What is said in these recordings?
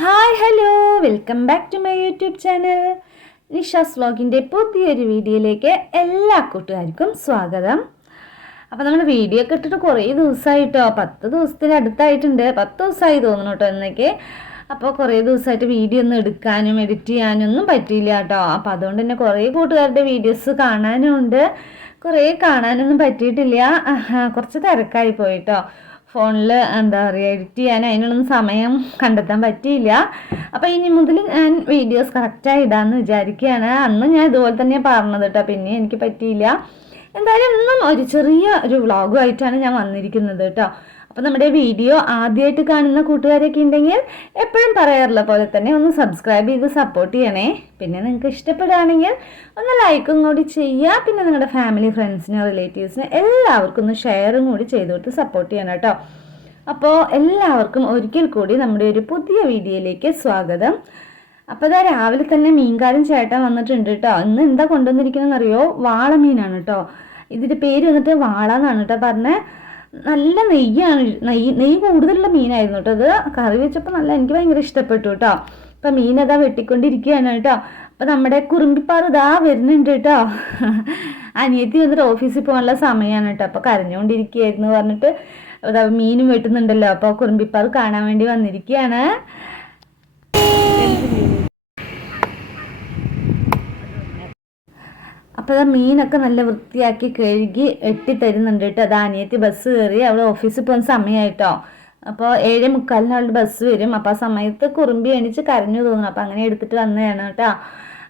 Hi hello, welcome back to my YouTube channel. Nisha's വ്ലോഗിൻ്റെ പുതിയൊരു വീഡിയോയിലേക്ക് എല്ലാ കൂട്ടുകാർക്കും സ്വാഗതം. അപ്പോൾ നമ്മൾ വീഡിയോ ഒക്കെ ഇട്ടിട്ട് കുറേ ദിവസമായിട്ടോ, 10 ദിവസത്തിനടുത്തായിട്ടുണ്ട്. 10 ദിവസമായി തോന്നുന്നു കേട്ടോ എന്നൊക്കെ. അപ്പോൾ കുറേ ദിവസമായിട്ട് വീഡിയോ ഒന്നും എടുക്കാനും എഡിറ്റ് ചെയ്യാനും ഒന്നും പറ്റിയില്ല കേട്ടോ. അപ്പോൾ അതുകൊണ്ട് തന്നെ കുറേ കൂട്ടുകാരുടെ വീഡിയോസ് കാണാനും ഉണ്ട്, കുറേ കാണാനൊന്നും പറ്റിയിട്ടില്ല. കുറച്ച് തിരക്കായി പോയിട്ടോ. ഫോണിൽ എന്താ പറയുക, എഡിറ്റ് ചെയ്യാൻ അതിനുള്ളൊന്നും സമയം കണ്ടെത്താൻ പറ്റിയില്ല. അപ്പോൾ ഇനി മുതൽ ഞാൻ വീഡിയോസ് കറക്റ്റായി ഇടാമെന്ന് വിചാരിക്കുകയാണ്. അന്ന് ഞാൻ ഇതുപോലെ തന്നെയാണ് പറഞ്ഞത് കേട്ടോ, പിന്നെ എനിക്ക് പറ്റിയില്ല. എന്തായാലും ഇന്നും ഒരു ചെറിയ വ്ളോഗുമായിട്ടാണ് ഞാൻ വന്നിരിക്കുന്നത് കേട്ടോ. അപ്പോൾ നമ്മുടെ വീഡിയോ ആദ്യമായിട്ട് കാണുന്ന കൂട്ടുകാരൊക്കെ ഉണ്ടെങ്കിൽ എപ്പോഴും പറയാറുള്ള പോലെ തന്നെ ഒന്ന് സബ്സ്ക്രൈബ് ചെയ്ത് സപ്പോർട്ട് ചെയ്യണേ. പിന്നെ നിങ്ങൾക്ക് ഇഷ്ടപ്പെടുകയാണെങ്കിൽ ഒന്ന് ലൈക്കും കൂടി ചെയ്യുക. പിന്നെ നിങ്ങളുടെ ഫാമിലി, ഫ്രണ്ട്സിന്, റിലേറ്റീവ്സിന് എല്ലാവർക്കും ഒന്ന് ഷെയറും കൂടി ചെയ്ത് കൊടുത്ത് സപ്പോർട്ട് ചെയ്യണം കേട്ടോ. അപ്പോൾ എല്ലാവർക്കും ഒരിക്കൽ കൂടി നമ്മുടെ ഒരു പുതിയ വീഡിയോയിലേക്ക് സ്വാഗതം. അപ്പോൾ ഇതാ രാവിലെ തന്നെ മീൻകാരൻ ചേട്ടൻ വന്നിട്ടുണ്ട് കേട്ടോ. ഇന്ന് എന്താ കൊണ്ടുവന്നിരിക്കുന്നതെന്ന് അറിയോ? വാളമീനാണ് കേട്ടോ. ഇതിൻ്റെ പേര് വന്നിട്ട് വാള എന്നാണ് കേട്ടോ പറഞ്ഞത്. നല്ല നെയ്യാണ്, നെയ്യ് കൂടുതലുള്ള മീനായിരുന്നു കേട്ടോ. അത് കറി വെച്ചപ്പോൾ എനിക്ക് ഭയങ്കര ഇഷ്ടപ്പെട്ടു കേട്ടോ. അപ്പം മീനതാ വെട്ടിക്കൊണ്ടിരിക്കുകയാണ് കേട്ടോ. അപ്പം നമ്മുടെ കുറുമ്പിപ്പാറ് ഇതാ വരുന്നുണ്ട് കേട്ടോ. അനിയത്തി വന്നിട്ട് ഓഫീസിൽ പോകാനുള്ള സമയമാണ് കേട്ടോ. അപ്പോൾ കരഞ്ഞുകൊണ്ടിരിക്കുകയായിരുന്നു പറഞ്ഞിട്ട് മീനും വെട്ടുന്നുണ്ടല്ലോ. അപ്പോൾ കുറുമ്പിപ്പാറ് കാണാൻ വേണ്ടി വന്നിരിക്കുകയാണ്. അപ്പോൾ മീനൊക്കെ നല്ല വൃത്തിയാക്കി കഴുകി തരുന്നുണ്ട് കേട്ടോ. അത് അനിയത്തി ബസ് കയറി അവൾ ഓഫീസിൽ പോകുന്ന സമയമായിട്ടോ. അപ്പോൾ 7:45 അവളുടെ ബസ് വരും. അപ്പോൾ ആ സമയത്ത് കുറുമ്പി എണിച്ച് കരഞ്ഞു തോന്നുന്നു. അപ്പോൾ അങ്ങനെ എടുത്തിട്ട് വന്നതാണ് കേട്ടോ.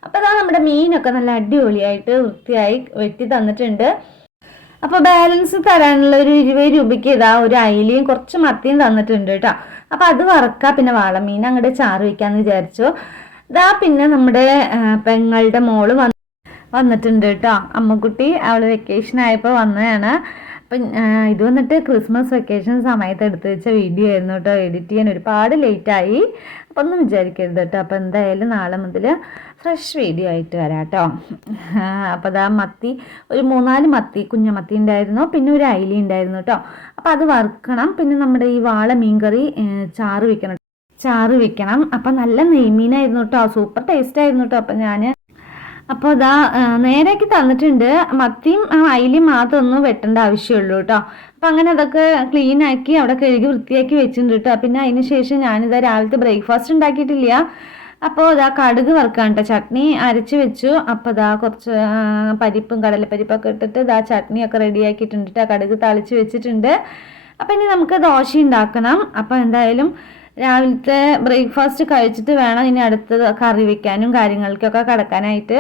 അപ്പോൾ അതാ നമ്മുടെ മീനൊക്കെ നല്ല അടിപൊളിയായിട്ട് വൃത്തിയായി വെട്ടി തന്നിട്ടുണ്ട്. അപ്പോൾ ബാലൻസ് തരാനുള്ള ഒരു 20 രൂപയ്ക്ക് ഇതാ ഒരു അയിലയും കുറച്ച് മത്തിയും തന്നിട്ടുണ്ട് കേട്ടോ. അപ്പോൾ അത് വറക്കാം. പിന്നെ വാളമീൻ അങ്ങോട്ട് ചാറ് വയ്ക്കാമെന്ന് വിചാരിച്ചു. ഇതാ പിന്നെ നമ്മുടെ പെങ്ങളുടെ മോള് വന്നിട്ടുണ്ട് കേട്ടോ. അമ്മക്കുട്ടി അവൾ വെക്കേഷൻ ആയപ്പോൾ വന്നതാണ്. അപ്പം ഇത് വന്നിട്ട് ക്രിസ്മസ് വെക്കേഷൻ സമയത്ത് എടുത്ത് വെച്ച വീഡിയോ ആയിരുന്നു കേട്ടോ. എഡിറ്റ് ചെയ്യാൻ ഒരുപാട് ലേറ്റായി. അപ്പം ഒന്നും വിചാരിക്കരുത് കേട്ടോ. അപ്പോൾ എന്തായാലും നാളെ മുതൽ ഫ്രഷ് വീഡിയോ ആയിട്ട് വരാം കേട്ടോ. അപ്പോൾ അതാ മത്തി, ഒരു 3-4 മത്തി, കുഞ്ഞമത്തി ഉണ്ടായിരുന്നു. പിന്നെ ഒരു അയില ഉണ്ടായിരുന്നു കേട്ടോ. അപ്പോൾ അത് വറുക്കണം. പിന്നെ നമ്മുടെ ഈ വാള മീൻകറി ചാറ് വെക്കണം. അപ്പം നല്ല നെയ്മീനായിരുന്നു കേട്ടോ. സൂപ്പർ ടേസ്റ്റ് ആയിരുന്നു കേട്ടോ. അപ്പം അപ്പോൾ ഇതാ നേരേക്ക് തന്നിട്ടുണ്ട്. മത്തിയും അയിലയും മാത്രം ഒന്നും വെട്ടേണ്ട ആവശ്യമുള്ളൂ കേട്ടോ. അപ്പം അങ്ങനെ അതൊക്കെ ക്ലീൻ ആക്കി അവിടെ കഴുകി വൃത്തിയാക്കി വെച്ചിട്ടുണ്ട് കേട്ടോ. പിന്നെ അതിന് ശേഷം ഞാനിതാ രാവിലത്തെ ബ്രേക്ക്ഫാസ്റ്റ് ഉണ്ടാക്കിയിട്ടില്ല. അപ്പോൾ ഇതാ കടുക് വറുക്കാൻ കേട്ടോ. ചട്നി അരച്ച് വെച്ചു. അപ്പോൾ ഇതാ കുറച്ച് പരിപ്പും കടലപ്പരിപ്പൊക്കെ ഇട്ടിട്ട് ഇതാ ചട്നിയൊക്കെ റെഡിയാക്കിയിട്ടുണ്ട് കേട്ടോ. കടുക് തളിച്ച് വെച്ചിട്ടുണ്ട്. അപ്പം ഇനി നമുക്ക് ദോശ ഉണ്ടാക്കണം. അപ്പോൾ എന്തായാലും രാവിലത്തെ ബ്രേക്ക്ഫാസ്റ്റ് കഴിച്ചിട്ട് വേണം ഇനി അടുത്തത് കറി വെക്കാനും കാര്യങ്ങൾക്കൊക്കെ കിടക്കാനായിട്ട്.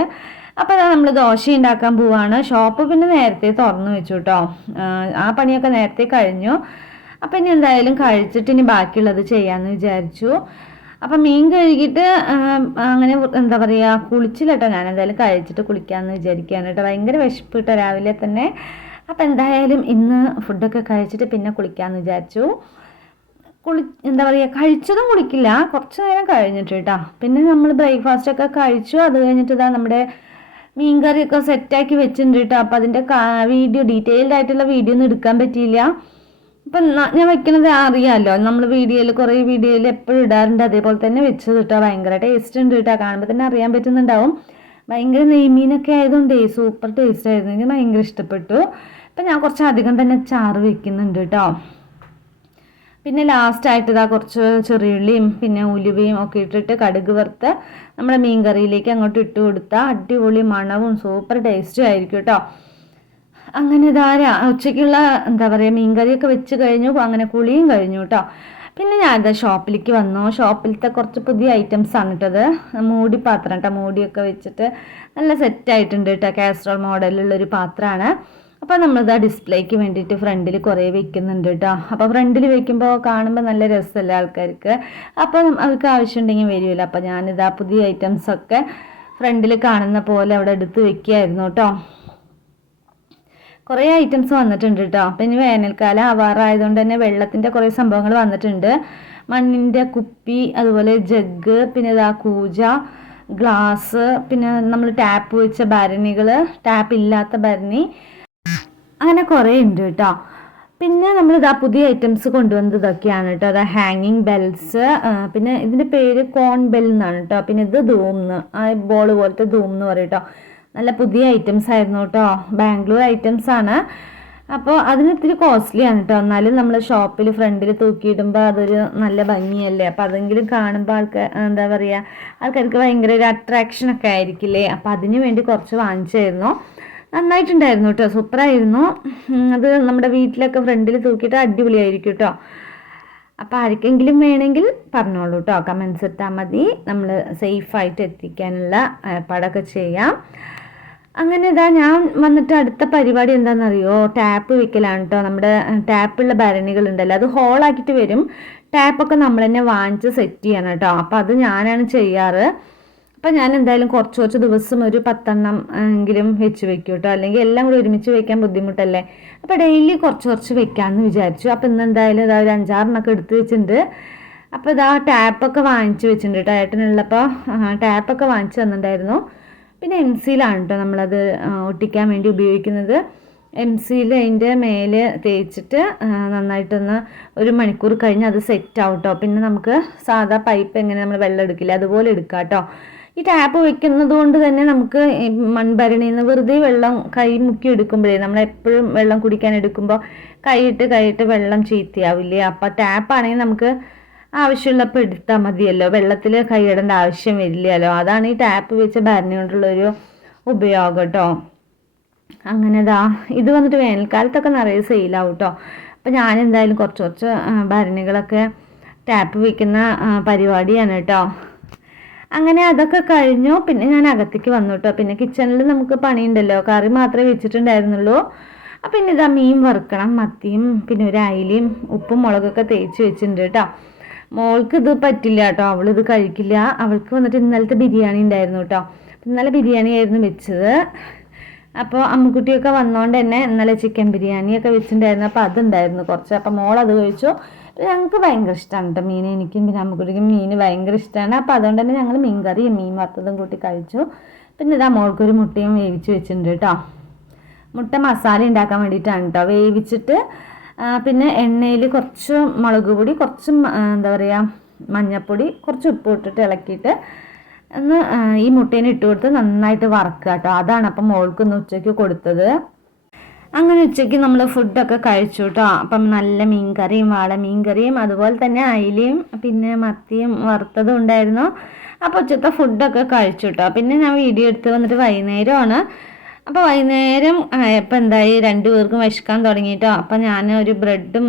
അപ്പോൾ നമ്മൾ ദോശ ഉണ്ടാക്കാൻ പോവാണ്. ഷോപ്പ് പിന്നെ നേരത്തെ തുറന്നു വെച്ചു കേട്ടോ. ആ പണിയൊക്കെ നേരത്തെ കഴിഞ്ഞു. അപ്പം ഇനി എന്തായാലും കഴിച്ചിട്ട് ഇനി ബാക്കിയുള്ളത് ചെയ്യാമെന്ന് വിചാരിച്ചു. അപ്പം മീൻ കഴുകിയിട്ട് അങ്ങനെ എന്താ പറയുക, കുളിച്ചില്ല കേട്ടോ. ഞാൻ എന്തായാലും കഴിച്ചിട്ട് കുളിക്കാമെന്ന് വിചാരിക്കുകയാണ് കേട്ടോ. ഭയങ്കര വിശപ്പ് കേട്ടോ രാവിലെ തന്നെ. അപ്പം എന്തായാലും ഇന്ന് ഫുഡൊക്കെ കഴിച്ചിട്ട് പിന്നെ കുളിക്കാമെന്ന് വിചാരിച്ചു. എന്താ പറയുക, കഴിച്ചതും കുളിക്കില്ല, കുറച്ച് നേരം കഴിഞ്ഞിട്ട് കേട്ടോ. പിന്നെ നമ്മൾ ബ്രേക്ക്ഫാസ്റ്റൊക്കെ കഴിച്ചു. അത് കഴിഞ്ഞിട്ട് ഇതാ നമ്മുടെ മീൻ കറിയൊക്കെ സെറ്റാക്കി വെച്ചിട്ടുണ്ട് കേട്ടോ. അപ്പം അതിൻ്റെ ഡീറ്റെയിൽഡ് ആയിട്ടുള്ള വീഡിയോ ഒന്നും എടുക്കാൻ പറ്റിയില്ല. അപ്പം ഞാൻ വെക്കുന്നത് അറിയാമല്ലോ, നമ്മൾ കുറേ വീഡിയോയിൽ എപ്പോഴും ഇടാറുണ്ട്. അതേപോലെ തന്നെ വെച്ചത് കേട്ടോ. ഭയങ്കര ടേസ്റ്റ് ഉണ്ട് കേട്ടോ. കാണുമ്പോൾ തന്നെ അറിയാൻ പറ്റുന്നുണ്ടാവും. ഭയങ്കര നെയ്മീനൊക്കെ ആയതുകൊണ്ടേ സൂപ്പർ ടേസ്റ്റ് ആയിരുന്നു. എനിക്ക് ഭയങ്കര ഇഷ്ടപ്പെട്ടു. അപ്പം ഞാൻ കുറച്ച് അധികം തന്നെ ചാറ് വെക്കുന്നുണ്ട് കേട്ടോ. പിന്നെ ലാസ്റ്റായിട്ട് ഇതാ കുറച്ച് ചെറിയുള്ളിയും പിന്നെ ഉലുവയും ഒക്കെ ഇട്ടിട്ട് കടുക് വറുത്ത് നമ്മുടെ മീൻ കറിയിലേക്ക് അങ്ങോട്ട് ഇട്ട് കൊടുത്താൽ അടിപൊളി മണവും സൂപ്പർ ടേസ്റ്റും ആയിരിക്കും കേട്ടോ. അങ്ങനെ ഇതാ ഉച്ചയ്ക്കുള്ള എന്താ പറയുക മീൻ കറിയൊക്കെ വെച്ച് കഴിഞ്ഞു. അങ്ങനെ കുളിയും കഴിഞ്ഞു കേട്ടോ. പിന്നെ ഞാനിതാ ഷോപ്പിലേക്ക് വന്നു. ഷോപ്പിലത്തെ കുറച്ച് പുതിയ ഐറ്റംസ് ആണ് കേട്ടത്. മൂടി പാത്രം കേട്ടോ. മൂടിയൊക്കെ വെച്ചിട്ട് നല്ല സെറ്റായിട്ടുണ്ട് കേട്ടോ. കാസ്ട്രോൾ മോഡലുള്ളൊരു പാത്രമാണ്. അപ്പോൾ നമ്മളിതാ ഡിസ്പ്ലേക്ക് വേണ്ടിയിട്ട് ഫ്രണ്ടിൽ കുറേ വെക്കുന്നുണ്ട് കേട്ടോ. അപ്പോൾ ഫ്രണ്ടിൽ വെക്കുമ്പോൾ കാണുമ്പോൾ നല്ല രസമല്ലേ ആൾക്കാർക്ക്. അപ്പോൾ അവർക്ക് ആവശ്യമുണ്ടെങ്കിൽ വരുമല്ലോ. അപ്പോൾ ഞാനിതാ പുതിയ ഐറ്റംസൊക്കെ ഫ്രണ്ടിൽ കാണുന്ന പോലെ അവിടെ എടുത്ത് വെക്കുകയായിരുന്നു കേട്ടോ. കുറേ ഐറ്റംസ് വന്നിട്ടുണ്ട് കേട്ടോ. അപ്പം ഇനി വേനൽക്കാലം ആവാറായതുകൊണ്ട് തന്നെ വെള്ളത്തിൻ്റെ കുറേ സംഭവങ്ങൾ വന്നിട്ടുണ്ട്. മണ്ണിൻ്റെ കുപ്പി, അതുപോലെ ജഗ്, പിന്നെ ഇതാ കൂജ, ഗ്ലാസ്, പിന്നെ നമ്മൾ ടാപ്പ് വെച്ച ഭരണികൾ, ടാപ്പ് ഇല്ലാത്ത ഭരണി, അങ്ങനെ കുറേ ഉണ്ട് കേട്ടോ. പിന്നെ നമ്മളിതാ പുതിയ ഐറ്റംസ് കൊണ്ടുവന്നത് ഇതൊക്കെയാണ് കേട്ടോ. അതാ ഹാങ്ങിങ് ബെൽസ്, പിന്നെ ഇതിൻ്റെ പേര് കോൺ ബെൽ എന്നാണ് കേട്ടോ. പിന്നെ ഇത് ധൂംന്ന്, ആ ബോൾ പോലത്തെ ധൂം എന്ന് പറയും കേട്ടോ. നല്ല പുതിയ ഐറ്റംസ് ആയിരുന്നു കേട്ടോ, ബാംഗ്ലൂർ ഐറ്റംസ് ആണ്. അപ്പോൾ അതിന് ഇത്തിരി കോസ്റ്റ്ലി ആണ് കേട്ടോ. എന്നാലും നമ്മൾ ഷോപ്പിൽ ഫ്രണ്ടിൽ തൂക്കിയിടുമ്പോൾ അതൊരു നല്ല ഭംഗിയല്ലേ. അപ്പോൾ അതെങ്കിലും കാണുമ്പോൾ ആൾക്കാർ എന്താ പറയുക, ആൾക്കാർക്ക് ഭയങ്കര ഒരു അട്രാക്ഷനൊക്കെ ആയിരിക്കില്ലേ. അപ്പോൾ അതിന് വേണ്ടി കുറച്ച് വാങ്ങിച്ചായിരുന്നു. നന്നായിട്ടുണ്ടായിരുന്നു കേട്ടോ, സൂപ്പറായിരുന്നു. അത് നമ്മുടെ വീട്ടിലൊക്കെ ഫ്രണ്ടിൽ തൂക്കിയിട്ട് അടിപൊളിയായിരിക്കും കേട്ടോ. അപ്പോൾ ആർക്കെങ്കിലും വേണമെങ്കിൽ പറഞ്ഞോളൂ കേട്ടോ, കമൻസ് ഇട്ടാൽ മതി. നമ്മൾ സേഫായിട്ട് എത്തിക്കാനുള്ള ഏർപ്പാടൊക്കെ ചെയ്യാം. അങ്ങനെ ഇതാ ഞാൻ വന്നിട്ട് അടുത്ത പരിപാടി എന്താണെന്നറിയോ, ടാപ്പ് വെക്കലാണ് കേട്ടോ. നമ്മുടെ ടാപ്പുള്ള ഭരണികളുണ്ടല്ലോ, അത് ഹോളാക്കിയിട്ട് വരും. ടാപ്പൊക്കെ നമ്മൾ തന്നെ വാങ്ങിച്ച് സെറ്റ് ചെയ്യണം കേട്ടോ. അപ്പോൾ അത് ഞാനാണ് ചെയ്യാറ്. അപ്പം ഞാൻ എന്തായാലും കുറച്ച് ദിവസം ഒരു 10 എങ്കിലും വെച്ച് വെക്കും കേട്ടോ. അല്ലെങ്കിൽ എല്ലാം കൂടി ഒരുമിച്ച് വെക്കാൻ ബുദ്ധിമുട്ടല്ലേ. അപ്പോൾ ഡെയിലി കുറച്ച് വെക്കാമെന്ന് വിചാരിച്ചു. അപ്പോൾ ഇന്ന് എന്തായാലും ഇതാ ഒരു 5-6 എടുത്ത് വെച്ചിട്ടുണ്ട്. അപ്പോൾ ഇതാ ടാപ്പൊക്കെ വാങ്ങിച്ച് വെച്ചിട്ടുണ്ട് കേട്ടോ. ഏട്ടനുള്ളപ്പോൾ ടാപ്പൊക്കെ വാങ്ങിച്ച് തന്നിട്ടുണ്ടായിരുന്നു. പിന്നെ MC കേട്ടോ നമ്മളത് ഒട്ടിക്കാൻ വേണ്ടി ഉപയോഗിക്കുന്നത്. MC അതിൻ്റെ മേലെ തേച്ചിട്ട് നന്നായിട്ടൊന്ന് 1 മണിക്കൂർ കഴിഞ്ഞ് അത് സെറ്റ് ആവും കേട്ടോ. പിന്നെ നമുക്ക് സാധാ പൈപ്പ് എങ്ങനെ നമ്മൾ വെള്ളം എടുക്കില്ല അതുപോലെ എടുക്കാം കേട്ടോ. ഈ ടാപ്പ് വെക്കുന്നത് കൊണ്ട് തന്നെ നമുക്ക് മൺഭരണിയിൽ നിന്ന് വെറുതെ വെള്ളം കൈ മുക്കി എടുക്കുമ്പോഴേ, നമ്മളെപ്പോഴും വെള്ളം കുടിക്കാൻ എടുക്കുമ്പോൾ കൈയിട്ട് വെള്ളം ചീത്തയാവില്ലേ. അപ്പോൾ ടാപ്പാണെങ്കിൽ നമുക്ക് ആവശ്യമുള്ളപ്പോൾ എടുത്താൽ മതിയല്ലോ, വെള്ളത്തിൽ കൈയിടേണ്ട ആവശ്യം വരില്ലല്ലോ. അതാണ് ഈ ടാപ്പ് വെച്ച ഭരണി കൊണ്ടുള്ളൊരു ഉപയോഗം കേട്ടോ. അങ്ങനെതാ ഇത് വന്നിട്ട് വേനൽക്കാലത്തൊക്കെ നിറയെ സെയിലാവും കേട്ടോ. അപ്പോൾ ഞാൻ എന്തായാലും കുറച്ച് ഭരണികളൊക്കെ ടാപ്പ് വയ്ക്കുന്ന പരിപാടിയാണ് കേട്ടോ. അങ്ങനെ അതൊക്കെ കഴിഞ്ഞു. പിന്നെ ഞാൻ അകത്തേക്ക് വന്നു കേട്ടോ. പിന്നെ കിച്ചണിൽ നമുക്ക് പണിയുണ്ടല്ലോ, കറി മാത്രമേ വെച്ചിട്ടുണ്ടായിരുന്നുള്ളൂ. അപ്പം പിന്നെ ഇതാ മീൻ വറുക്കണം, മത്തിയും പിന്നെ ഒരു അയിലയും ഉപ്പും മുളകൊക്കെ തേച്ച് വെച്ചിട്ടുണ്ട് കേട്ടോ. മോൾക്ക് ഇത് പറ്റില്ല കേട്ടോ, അവളിത് കഴിക്കില്ല. അവൾക്ക് വന്നിട്ട് ഇന്നലത്തെ ബിരിയാണി ഉണ്ടായിരുന്നു കേട്ടോ. ഇന്നലെ ബിരിയാണി ആയിരുന്നു വെച്ചത്. അപ്പോൾ അമ്മുക്കുട്ടിയൊക്കെ വന്നതുകൊണ്ട് തന്നെ ഇന്നലെ ചിക്കൻ ബിരിയാണിയൊക്കെ വെച്ചിട്ടുണ്ടായിരുന്നു. അപ്പോൾ അതുണ്ടായിരുന്നു കുറച്ച്. അപ്പോൾ മോളത് കഴിച്ചു. ഞങ്ങൾക്ക് ഭയങ്കര ഇഷ്ടമാണ് കേട്ടോ മീൻ. എനിക്കും പിന്നെ അമ്മുക്കുട്ടിക്കും മീൻ ഭയങ്കര ഇഷ്ടമാണ്. അപ്പോൾ അതുകൊണ്ട് തന്നെ ഞങ്ങൾ മീൻ കറിയും മീൻ വറുത്തതും കൂട്ടി കഴിച്ചു. പിന്നെ ഇതാ മോൾക്കൊരു മുട്ടയും വേവിച്ച് വെച്ചിട്ടുണ്ട് കേട്ടോ. മുട്ട മസാല ഉണ്ടാക്കാൻ വേണ്ടിയിട്ടാണ് കേട്ടോ വേവിച്ചിട്ട്. പിന്നെ എണ്ണയിൽ കുറച്ച് മുളക് പൊടി, കുറച്ച് എന്താ പറയുക മഞ്ഞൾപ്പൊടി, കുറച്ച് ഉപ്പ് ഇട്ടിട്ട് ഇളക്കിയിട്ട് ഒന്ന് ഈ മുട്ടേനെ ഇട്ട് കൊടുത്ത് നന്നായിട്ട് വറക്കുക കേട്ടോ. അതാണ് അപ്പം മോൾക്കൊന്ന് ഉച്ചയ്ക്ക് കൊടുത്തത്. അങ്ങനെ ഉച്ചയ്ക്ക് നമ്മൾ ഫുഡൊക്കെ കഴിച്ചു കേട്ടോ. അപ്പം നല്ല മീൻകറിയും വാളമീൻകറിയും അതുപോലെ തന്നെ അയിലയും പിന്നെ മത്തിയും വറുത്തതും ഉണ്ടായിരുന്നു. അപ്പോൾ ഉച്ചത്തെ ഫുഡൊക്കെ കഴിച്ചു കേട്ടോ. പിന്നെ ഞാൻ വീഡിയോ എടുത്ത് വന്നിട്ട് വൈകുന്നേരമാണ്. അപ്പോൾ വൈകുന്നേരം ആയപ്പോൾ എന്തായി, 2 പേർക്കും വിശക്കാൻ തുടങ്ങിയിട്ടോ. അപ്പം ഞാൻ ഒരു ബ്രെഡും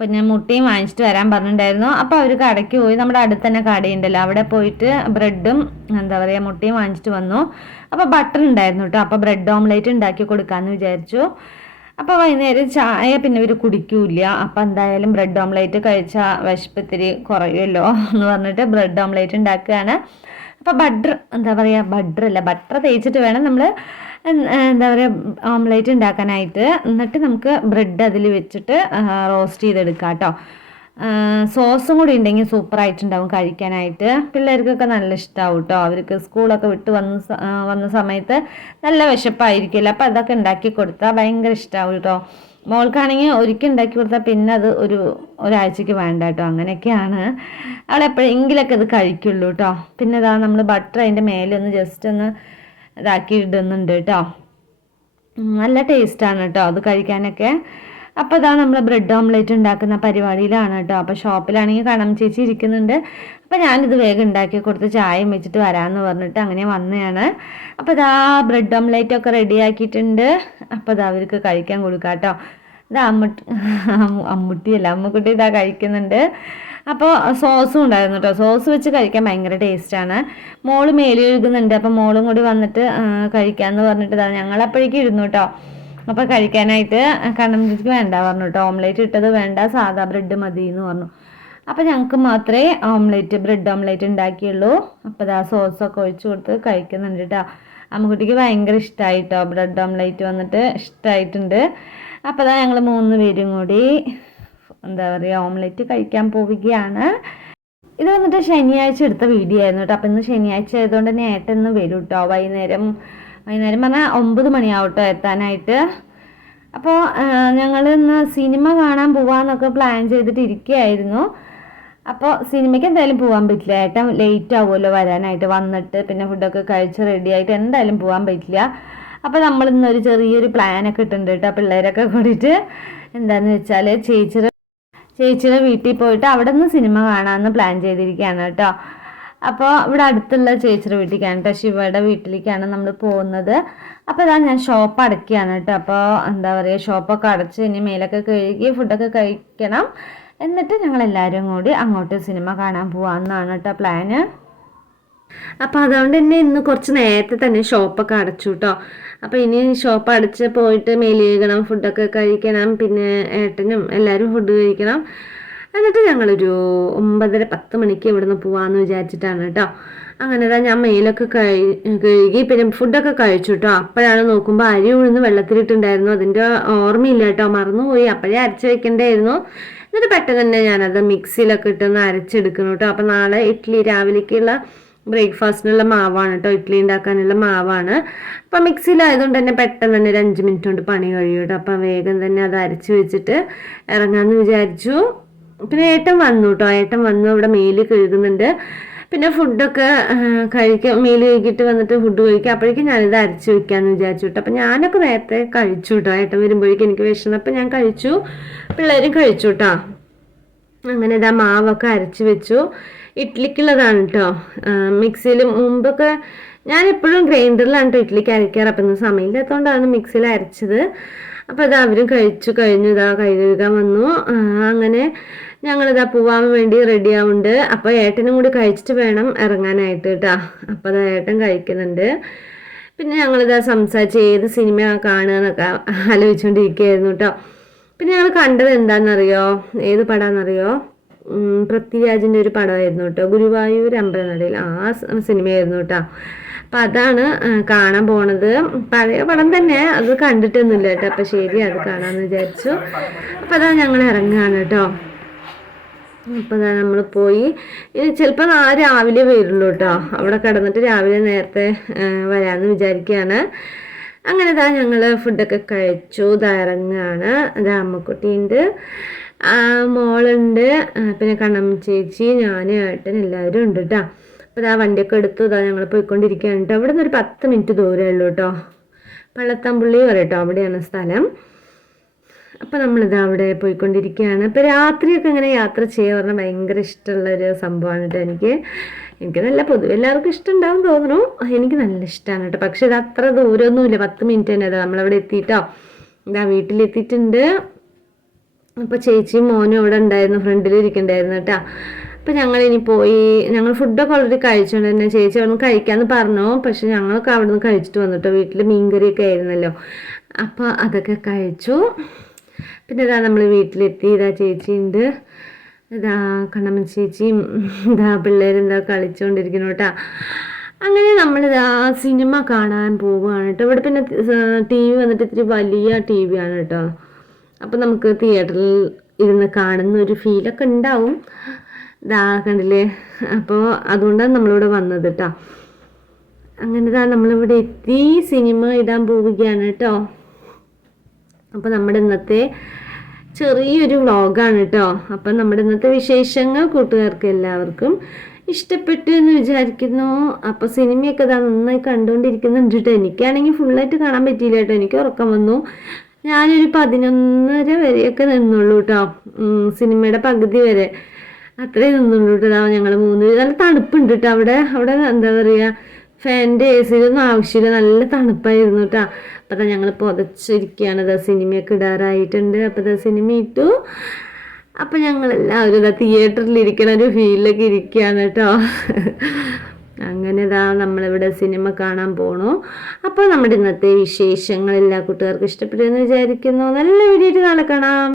പിന്നെ മുട്ടയും വാങ്ങിച്ചിട്ട് വരാൻ പറഞ്ഞിട്ടുണ്ടായിരുന്നു. അപ്പോൾ അവർ കടയ്ക്ക് പോയി, നമ്മുടെ അടുത്ത് തന്നെ കടയുണ്ടല്ലോ, അവിടെ പോയിട്ട് ബ്രെഡും എന്താ പറയുക മുട്ടയും വാങ്ങിച്ചിട്ട് വന്നു. അപ്പോൾ ബട്ടർ ഉണ്ടായിരുന്നു കേട്ടോ. അപ്പോൾ ബ്രെഡ് ഓംലേറ്റ് ഉണ്ടാക്കി കൊടുക്കാമെന്ന് വിചാരിച്ചു. അപ്പോൾ വൈകുന്നേരം ചായ പിന്നെ ഇവർ കുടിക്കൂല. അപ്പോൾ എന്തായാലും ബ്രെഡ് ഓംലേറ്റ് കഴിച്ചാൽ വിശപ്പ് ഇത്തിരി കുറയുമല്ലോ എന്ന് പറഞ്ഞിട്ട് ബ്രെഡ് ഓംലേറ്റ് ഉണ്ടാക്കുകയാണ്. അപ്പോൾ ബട്ടർ തേച്ചിട്ട് വേണം നമ്മൾ എന്താ പറയുക ഓംലേറ്റ് ഉണ്ടാക്കാനായിട്ട്. എന്നിട്ട് നമുക്ക് ബ്രെഡ് അതിൽ വെച്ചിട്ട് റോസ്റ്റ് ചെയ്തെടുക്കാം കേട്ടോ. സോസും കൂടി ഉണ്ടെങ്കിൽ സൂപ്പറായിട്ടുണ്ടാവും കഴിക്കാനായിട്ട്. പിള്ളേർക്കൊക്കെ നല്ല ഇഷ്ടമാവും കേട്ടോ. അവർക്ക് സ്കൂളൊക്കെ വിട്ട് വന്ന സമയത്ത് നല്ല വിശപ്പായിരിക്കില്ല. അപ്പോൾ അതൊക്കെ ഉണ്ടാക്കി കൊടുത്താൽ ഭയങ്കര ഇഷ്ടമാവും കേട്ടോ. മോൾക്കാണെങ്കിൽ ഒരിക്കൽ ഉണ്ടാക്കി കൊടുത്താൽ പിന്നെ അത് ഒരാഴ്ചക്ക് വേണ്ട കേട്ടോ. അങ്ങനെയൊക്കെയാണ്, അവളെപ്പോഴെങ്കിലൊക്കെ ഇത് കഴിക്കുള്ളൂ കേട്ടോ. പിന്നെ ഇതാ നമ്മൾ ബട്ടർ അതിൻ്റെ മേലെ ഒന്ന് ജസ്റ്റ് ഒന്ന് ഇതാക്കി ഇടുന്നുണ്ട് കേട്ടോ. നല്ല ടേസ്റ്റാണ് കേട്ടോ അത് കഴിക്കാനൊക്കെ. അപ്പോൾ ഇതാ നമ്മൾ ബ്രെഡ് ഓംലേറ്റ് ഉണ്ടാക്കുന്ന പരിപാടിയിലാണ് കേട്ടോ. അപ്പോൾ ഷോപ്പിലാണെങ്കിൽ കണം ചേച്ചി ഇരിക്കുന്നുണ്ട്. അപ്പോൾ ഞാനിത് വേഗം ഉണ്ടാക്കി കൊടുത്ത് ചായയും വെച്ചിട്ട് വരാമെന്ന് പറഞ്ഞിട്ട് അങ്ങനെ വന്നതാണ്. അപ്പോൾ ഇതാ ബ്രെഡ് ഓംലേറ്റ് ഒക്കെ റെഡി ആക്കിയിട്ടുണ്ട്. അപ്പോൾ ഇതാ അവർക്ക് കഴിക്കാൻ കൊടുക്കാം കേട്ടോ. ഇത് അമ്മുക്കുട്ടി ഇതാ കഴിക്കുന്നുണ്ട്. അപ്പോൾ സോസും ഉണ്ടായിരുന്നു കേട്ടോ. സോസ് വെച്ച് കഴിക്കാൻ ഭയങ്കര ടേസ്റ്റാണ്. മോള് മേല് കഴുകുന്നുണ്ട്. അപ്പോൾ മോളും കൂടി വന്നിട്ട് കഴിക്കാമെന്ന് പറഞ്ഞിട്ട് ഇതാ ഞങ്ങളപ്പോഴേക്കും ഇരുന്നു കേട്ടോ. അപ്പോൾ കഴിക്കാനായിട്ട് കണ്ണമ്മക്ക് വേണ്ട പറഞ്ഞു കേട്ടോ. ഓംലേറ്റ് ഇട്ടത് വേണ്ട, സാധാ ബ്രെഡ് മതി എന്ന് പറഞ്ഞു. അപ്പോൾ ഞങ്ങൾക്ക് മാത്രമേ ബ്രെഡ് ഓംലേറ്റ് ഉണ്ടാക്കിയുള്ളൂ. അപ്പോൾ ഇതാ സോസൊക്കെ ഒഴിച്ച് കൊടുത്ത് കഴിക്കുന്നുണ്ട് കേട്ടോ. അമ്മുക്കുട്ടിക്ക് ഭയങ്കര ഇഷ്ടമായി കേട്ടോ. ബ്രെഡ് ഓംലേറ്റ് വന്നിട്ട് ഇഷ്ടമായിട്ടുണ്ട്. അപ്പോൾ ഇതാ ഞങ്ങൾ 3 പേരും കൂടി എന്താ പറയുക ഓംലേറ്റ് കഴിക്കാൻ പോവുകയാണ്. ഇത് വന്നിട്ട് ശനിയാഴ്ച എടുത്ത വീഡിയോ ആയിരുന്നു കേട്ടോ. അപ്പോൾ ഇന്ന് ശനിയാഴ്ച ആയതുകൊണ്ട് തന്നെ ഏട്ടൻ വരും കേട്ടോ. വൈകുന്നേരം പറഞ്ഞാൽ 9 മണിയാവും കേട്ടോ എത്താനായിട്ട്. അപ്പോൾ ഞങ്ങൾ ഇന്ന് സിനിമ കാണാൻ പോവാന്നൊക്കെ പ്ലാൻ ചെയ്തിട്ട് ഇരിക്കുകയായിരുന്നു. അപ്പോൾ സിനിമയ്ക്ക് എന്തായാലും പോകാൻ പറ്റില്ല, ഏട്ടൻ ലേറ്റ് ആവുമല്ലോ വരാനായിട്ട്. വന്നിട്ട് പിന്നെ ഫുഡൊക്കെ കഴിച്ച് റെഡി ആയിട്ട് എന്തായാലും പോകാൻ പറ്റില്ല. അപ്പോൾ നമ്മൾ ഇന്നൊരു ചെറിയൊരു പ്ലാനൊക്കെ ഇട്ടുണ്ട് കേട്ടോ, പിള്ളേരൊക്കെ കൂടിയിട്ട്. എന്താണെന്ന് വെച്ചാൽ ചേച്ചിയുടെ വീട്ടിൽ പോയിട്ട് അവിടെ നിന്ന് സിനിമ കാണാമെന്ന് പ്ലാൻ ചെയ്തിരിക്കുകയാണ് കേട്ടോ. അപ്പോൾ ഇവിടെ അടുത്തുള്ള ചേച്ചിയുടെ വീട്ടിലേക്കാണ് കേട്ടോ, ശിവയുടെ വീട്ടിലേക്കാണ് നമ്മൾ പോകുന്നത്. അപ്പോൾ ഇതാ ഞാൻ ഷോപ്പ് അടയ്ക്കുകയാണ് കേട്ടോ. അപ്പോൾ എന്താ പറയുക, ഷോപ്പൊക്കെ അടച്ച് ഇനി മേലൊക്കെ കഴുകി ഫുഡൊക്കെ കഴിക്കണം. എന്നിട്ട് ഞങ്ങളെല്ലാവരും കൂടി അങ്ങോട്ട് സിനിമ കാണാൻ പോകാമെന്നാണ് കേട്ടോ പ്ലാന്. അപ്പോൾ അതുകൊണ്ട് തന്നെ ഇന്ന് കുറച്ച് നേരത്തെ തന്നെ ഷോപ്പൊക്കെ അടച്ചു കേട്ടോ. അപ്പോൾ ഇനി ഷോപ്പ് അടച്ച് പോയിട്ട് മേല് കഴുകണം, ഫുഡൊക്കെ കഴിക്കണം, പിന്നെ ഏട്ടനും എല്ലാവരും ഫുഡ് കഴിക്കണം. എന്നിട്ട് ഞങ്ങളൊരു 9:30-10 മണിക്ക് ഇവിടുന്ന് പോകാമെന്ന് വിചാരിച്ചിട്ടാണ് കേട്ടോ. അങ്ങനെ ഞാൻ മേലൊക്കെ കഴുകി പിന്നെ ഫുഡൊക്കെ കഴിച്ചു കേട്ടോ. അപ്പോഴാണ് നോക്കുമ്പോൾ അരി ഉഴുന്ന് വെള്ളത്തിലിട്ടുണ്ടായിരുന്നു. അതിൻ്റെ ഓർമ്മയില്ല കേട്ടോ, മറന്നുപോയി. അപ്പോഴേ അരച്ച് വെക്കേണ്ടായിരുന്നു. എന്നിട്ട് പെട്ടെന്ന് തന്നെ ഞാനത് മിക്സിയിലൊക്കെ ഇട്ടൊന്ന് അരച്ചെടുക്കണം കേട്ടോ. അപ്പോൾ നാളെ ഇഡ്ഡലി രാവിലേക്കുള്ള ബ്രേക്ക്ഫാസ്റ്റിനുള്ള മാവാണ് കേട്ടോ, ഇഡ്ഡലി ഉണ്ടാക്കാനുള്ള മാവാണ്. അപ്പം മിക്സിയിലായതുകൊണ്ട് തന്നെ പെട്ടെന്ന് തന്നെ ഒരു 5 മിനിറ്റ് കൊണ്ട് പണി കഴിയും കേട്ടോ. അപ്പം വേഗം തന്നെ അത് അരച്ച് വെച്ചിട്ട് ഇറങ്ങാമെന്ന് വിചാരിച്ചു. പിന്നെ ഏട്ടൻ വന്നു കേട്ടോ, ഏട്ടൻ വന്നു ഇവിടെ മേല് കഴുകുന്നുണ്ട്. പിന്നെ ഫുഡൊക്കെ മേല് കഴുകിയിട്ട് വന്നിട്ട് ഫുഡ് കഴിക്കുക. അപ്പോഴേക്കും ഞാനിത് അരച്ച് വെക്കാമെന്ന് വിചാരിച്ചു കേട്ടോ. അപ്പം ഞാനൊക്കെ നേരത്തെ കഴിച്ചു കേട്ടോ. ഏട്ടൻ വരുമ്പോഴേക്കും എനിക്ക് വിശന്നപ്പോൾ ഞാൻ കഴിച്ചു, പിള്ളേരും കഴിച്ചു കേട്ടോ. അങ്ങനെ ഇതാ മാവൊക്കെ അരച്ച് വെച്ചു. ഇഡ്ഡലിക്കുള്ളതാണ് കേട്ടോ. മിക്സിയിൽ മുമ്പൊക്കെ ഞാൻ എപ്പോഴും ഗ്രൈൻഡറിലാണ് കേട്ടോ ഇഡ്ഡലിക്ക് അരയ്ക്കാറ്. അപ്പം ഇന്ന് സമയമില്ലാത്തതുകൊണ്ടാണ് മിക്സിയിൽ അരച്ചത്. അപ്പോൾ ഇതാ അവരും കഴിച്ചു കഴിഞ്ഞു, ഇതാ കൈ കഴുകാൻ വന്നു. അങ്ങനെ ഞങ്ങളിതാ പോവാൻ വേണ്ടി റെഡി ആവുന്നുണ്ട്. അപ്പോൾ ഏട്ടനും കൂടി കഴിച്ചിട്ട് വേണം ഇറങ്ങാനായിട്ട് കേട്ടോ. അപ്പോൾ അതാ ഏട്ടൻ കഴിക്കുന്നുണ്ട്. പിന്നെ ഞങ്ങളിതാ സംസാരിച്ച് ഏത് സിനിമ കാണുക എന്നൊക്കെ ആലോചിച്ചുകൊണ്ടിരിക്കുകയായിരുന്നു കേട്ടോ. പിന്നെ ഞങ്ങൾ കണ്ടത് എന്താണെന്നറിയോ, ഏത് പടമാണെന്നറിയോ, പൃഥ്വിരാജിൻ്റെ ഒരു പടമായിരുന്നു കേട്ടോ, ഗുരുവായൂർ അമ്പലനടയിൽ. ആ സിനിമയായിരുന്നു കേട്ടോ. അപ്പം അതാണ് കാണാൻ പോണത്. പഴയ പടം തന്നെ, അത് കണ്ടിട്ടൊന്നുമില്ല കേട്ടോ. അപ്പം ശരി, അത് കാണാമെന്ന് വിചാരിച്ചു. അപ്പം അതാ ഞങ്ങൾ ഇറങ്ങുകയാണ് കേട്ടോ. അപ്പോൾ അതാ നമ്മൾ പോയി. ഇനി ചിലപ്പോൾ രാവിലെ വരുള്ളൂ കേട്ടോ. അവിടെ കിടന്നിട്ട് രാവിലെ നേരത്തെ വരാമെന്ന് വിചാരിക്കുകയാണ്. അങ്ങനെ ഇതാ ഞങ്ങൾ ഫുഡൊക്കെ കഴിച്ചു, ഇതാ ഇറങ്ങുകയാണ്. ഇതാ അമ്മക്കുട്ടിയുണ്ട്, മോളുണ്ട്, പിന്നെ കണ്ണമ്മ ചേച്ചി, ഞാൻ, ഏട്ടൻ എല്ലാവരും ഉണ്ട് കേട്ടോ. അപ്പോൾ ഇതാ വണ്ടിയൊക്കെ എടുത്തു, ഇതാ ഞങ്ങൾ പോയിക്കൊണ്ടിരിക്കുകയാണ് കേട്ടോ. ഇവിടെ നിന്ന് ഒരു 10 മിനിറ്റ് ദൂരമേ ഉള്ളൂ കേട്ടോ. പള്ളത്താമ്പുള്ളി വരെ കേട്ടോ, അവിടെയാണ് സ്ഥലം. അപ്പോൾ നമ്മളിതാ അവിടെ പോയിക്കൊണ്ടിരിക്കുകയാണ്. ഇപ്പോൾ രാത്രിയൊക്കെ ഇങ്ങനെ യാത്ര ചെയ്യുക പറഞ്ഞാൽ ഭയങ്കര ഇഷ്ടമുള്ളൊരു സംഭവമാണ് കേട്ടോ. എനിക്ക് നല്ല പൊതുവെ എല്ലാവർക്കും ഇഷ്ടമുണ്ടാവും തോന്നുന്നു. എനിക്ക് നല്ല ഇഷ്ടമാണ് കേട്ടോ. പക്ഷേ ഇത് അത്ര ദൂരമൊന്നുമില്ല, 10 മിനിറ്റ് തന്നെ. അതാ നമ്മളവിടെ എത്തിയിട്ടോ, ഇതാ വീട്ടിലെത്തിയിട്ടുണ്ട്. അപ്പോൾ ചേച്ചിയും മോനും ഇവിടെ ഉണ്ടായിരുന്നു, ഫ്രണ്ടിലിരിക്കണ്ടായിരുന്നു കേട്ടോ. അപ്പോൾ ഞങ്ങളിനി പോയി, ഞങ്ങൾ ഫുഡൊക്കെ ഓൾറെഡി കഴിച്ചുകൊണ്ട് തന്നെ ചേച്ചി അവിടെ നിന്ന് കഴിക്കാമെന്ന് പറഞ്ഞു. പക്ഷെ ഞങ്ങളൊക്കെ അവിടെ നിന്ന് കഴിച്ചിട്ട് വന്നിട്ടോ. വീട്ടിൽ മീൻകറിയൊക്കെ ആയിരുന്നല്ലോ, അപ്പോൾ അതൊക്കെ കഴിച്ചു. പിന്നെ ഇതാ നമ്മൾ വീട്ടിലെത്തി. ഇതാ ചേച്ചിയുണ്ട്, ഇതാ കണ്ണമ്മ ചേച്ചിയും, ഇതാ പിള്ളേരെന്താ കളിച്ചുകൊണ്ടിരിക്കുന്നു കേട്ടോ. അങ്ങനെ നമ്മളിതാ സിനിമ കാണാൻ പോവുകയാണ് കേട്ടോ. ഇവിടെ പിന്നെ TV വന്നിട്ട് ഇത്തിരി വലിയ TV ആണ് കേട്ടോ. അപ്പോൾ നമുക്ക് തിയേറ്ററിൽ ഇരുന്ന് കാണുന്ന ഒരു ഫീലൊക്കെ ഉണ്ടാവും. ഇതാ കണ്ടില്ലേ, അപ്പോൾ അതുകൊണ്ടാണ് നമ്മളിവിടെ വന്നത് കേട്ടോ. അങ്ങനെ ഇതാ നമ്മളിവിടെ എത്തി, സിനിമ ഇടാൻ പോവുകയാണ് കേട്ടോ. അപ്പോൾ നമ്മുടെ ഇന്നത്തെ ചെറിയൊരു വ്ളോഗാണ് കേട്ടോ. അപ്പം നമ്മുടെ ഇന്നത്തെ വിശേഷങ്ങൾ കൂട്ടുകാർക്ക് എല്ലാവർക്കും ഇഷ്ടപ്പെട്ടു എന്ന് വിചാരിക്കുന്നു. അപ്പോൾ സിനിമയൊക്കെ ഇതാ നന്നായി കണ്ടുകൊണ്ടിരിക്കുന്നുണ്ട് കേട്ടോ. എനിക്കാണെങ്കിൽ ഫുള്ളായിട്ട് കാണാൻ പറ്റിയില്ല കേട്ടോ, എനിക്ക് ഉറക്കം വന്നു. ഞാനൊരു 11:30 വരെയൊക്കെ നിന്നുള്ളൂ കേട്ടോ, സിനിമയുടെ പകുതി വരെ അത്രയും നിന്നുള്ളൂ കേട്ടോ. ഞങ്ങൾ 3 നല്ല തണുപ്പുണ്ട് കേട്ടോ അവിടെ. എന്താ പറയുക, ഫാനിൻ്റെ AC ഒന്നും ആവശ്യമില്ല, നല്ല തണുപ്പായിരുന്നു കേട്ടോ. അപ്പോൾ അതാ ഞങ്ങൾ പുതച്ചിരിക്കുകയാണ്. ഇതാ സിനിമയൊക്കെ ഇടാറായിട്ടുണ്ട്. അപ്പോൾ ഇതാ സിനിമ ഇട്ടു. അപ്പോൾ ഞങ്ങളെല്ലാവരും ഇതാ തിയേറ്ററിലിരിക്കണ ഒരു ഫീലിലൊക്കെ ഇരിക്കുകയാണ് കേട്ടോ. അങ്ങനെ ഇതാ നമ്മളിവിടെ സിനിമ കാണാൻ പോണു. അപ്പോൾ നമ്മുടെ ഇന്നത്തെ വിശേഷങ്ങൾ എല്ലാ കൂട്ടുകാർക്കും ഇഷ്ടപ്പെട്ടു എന്ന് വിചാരിക്കുന്നു. നല്ല വീഡിയോ ആയിട്ട് നാളെ കാണാം.